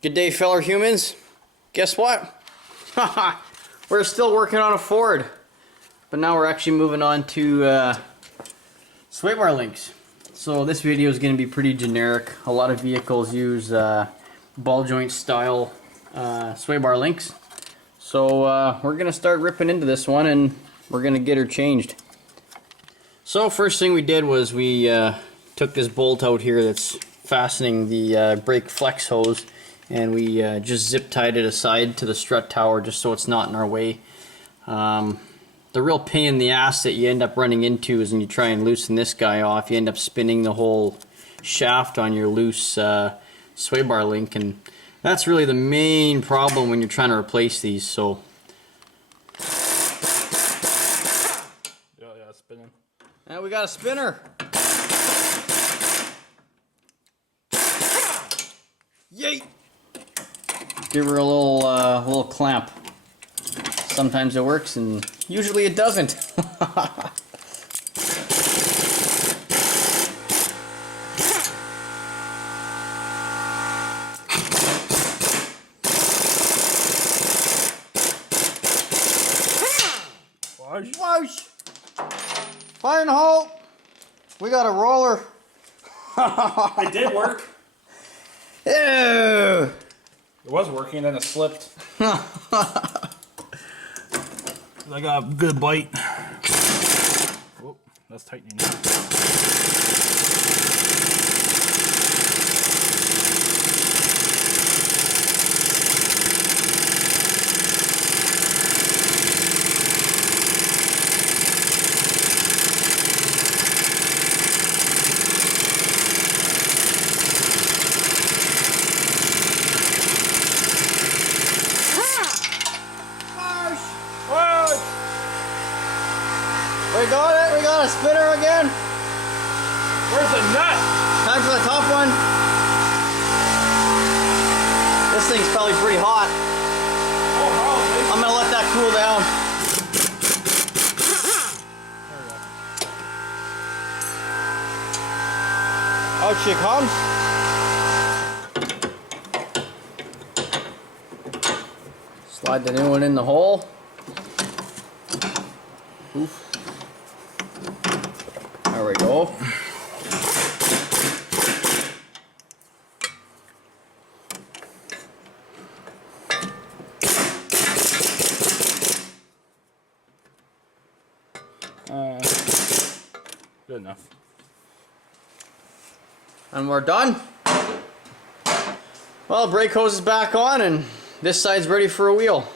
Good day, fellow humans. Guess what? We're still working on a Ford, but now we're actually moving on to sway bar links. So this video is going to be pretty generic. A lot of vehicles use ball joint style sway bar links. So we're going to start ripping into this one and we're going to get her changed. So first thing we did was we took this bolt out here that's fastening the brake flex hose, and we just zip tied it aside to the strut tower just so it's not in our way. The real pain in the ass that you end up running into is when you try and loosen this guy off, you end up spinning the whole shaft on your loose sway bar link, and that's really the main problem when you're trying to replace these. So yeah, spinning. now we got a spinner. Yay! Give her a little clamp. Sometimes it works, and usually it doesn't. Whoosh! Fire and halt! We got a roller. It did work. Ew! It was working, then it slipped. I got a good bite. Oh, that's tightening now. We got it! We got a spinner again! Where's the nut? Time for the top one. This thing's probably pretty hot. Oh, probably. I'm gonna let that cool down. Out she comes. Slide the new one in the hole. Oof. There we go. Good enough. And we're done. Well, brake hose is back on and this side's ready for a wheel.